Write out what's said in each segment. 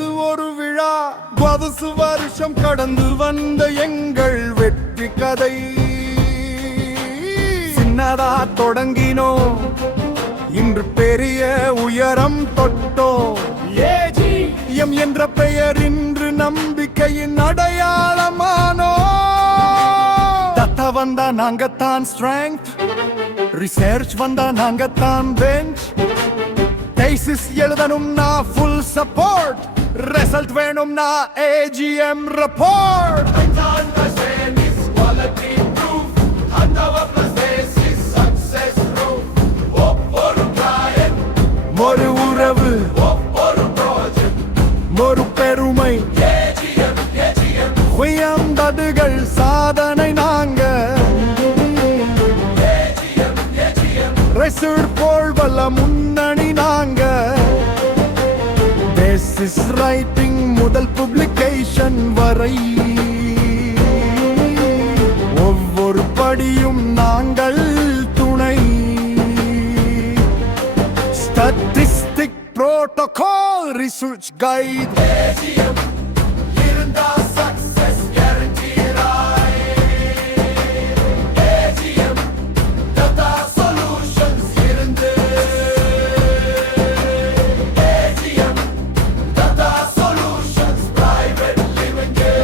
இது ஒரு விழா 20 வருஷம் கடந்து வந்த எங்கள் வெற்றி கதை சின்னதா தொடங்கினோம் இன்று பெரிய உயரம் தொட்டோம் ஏஜிஎம் என்ற பெயர் இன்று நம்பிக்கையின் அடையாளமானோ தத்த வந்தா நாங்கத்தான் ஸ்ட்ரெங்த் ரிசர்ச் வந்தா நாங்கத்தான் பெஞ்ச் thesis எழுதணும்னா full support result வேணும்னா AGM report ஒரு உறவு ஒரு பெருமை உயர்ந்ததுகள் சாதனை நாங்க ரிசர்ச் போல் வல்ல முன்னணி நாங்க thesis writing முதல் publication வரை ஒவ்வொரு படியும் நாங்கள் துணை statistic protocol research guide இருந்தா success guaranteed AGM data solutions இருந்து AGM data solutions private limited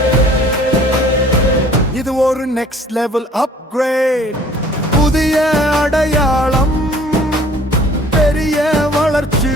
இது ஒரு next level upgrade புதிய அடையாளம் பெரிய வளர்ச்சி